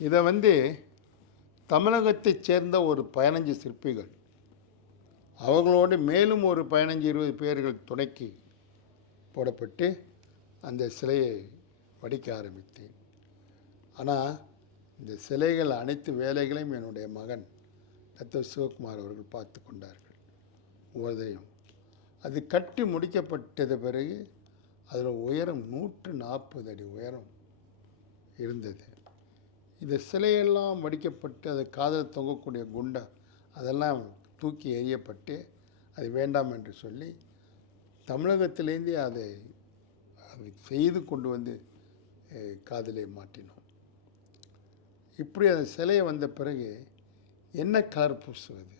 இதை தமிழகத்தைச் சேர்ந்த ஒரு 15 சிற்பிகள், அவர்களோடு மேலும் ஒரு 15, 20 பேர்கள் துணைக்கு போடப்பட்டு அந்த சிலையை வடிக்க ஆரம்பித்தேன். ஆனால் இந்த சிலைகள் அனைத்து வேலைகளையும் என்னுடைய மகன் டாக்டர் சிவகுமார் அவர்கள் பார்த்து கொண்டார்கள். ஒவ்வொருதையும் அது கட்டி முடிக்கப்பட்டது பிறகு அதில் உயரம் 140 அடி உயரம் இருந்தது. இந்த சிலையெல்லாம் வடிக்கப்பட்டு அது காதில் தொங்கக்கூடிய குண்டை அதெல்லாம் தூக்கி எறியப்பட்டு அது வேண்டாம் என்று சொல்லி தமிழகத்திலேருந்தே அதை செய்து கொண்டு காதிலே மாட்டினோம். இப்படி அந்த சிலையை வந்த பிறகு என்ன கலர் பூசுவது,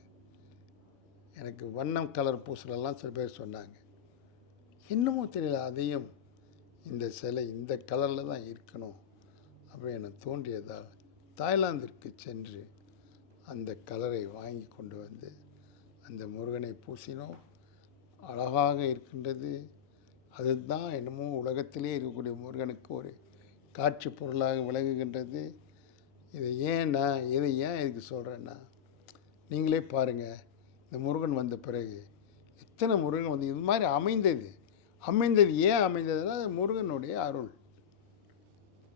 எனக்கு வண்ணம் கலர் பூசலெல்லாம் சில பேர் சொன்னாங்க. இன்னமும் தெரியல, அதையும் இந்த சிலை இந்த கலரில் தான் இருக்கணும் அப்படின்னு எனக்கு தோன்றியதால் தாய்லாந்திற்கு சென்று அந்த கலரை வாங்கி கொண்டு அந்த முருகனை பூசினோம். அழகாக இருக்கின்றது. அதுதான் என்னமோ உலகத்திலே இருக்கக்கூடிய முருகனுக்கு ஒரு காட்சி பொருளாக விளங்குகின்றது. இதை ஏன் இதுக்கு சொல்கிறேன்னா, நீங்களே பாருங்கள், இந்த முருகன் வந்த பிறகு எத்தனை முருகன் இது மாதிரி அமைந்தது ஏன் அமைந்ததுன்னா அது முருகனுடைய அருள்.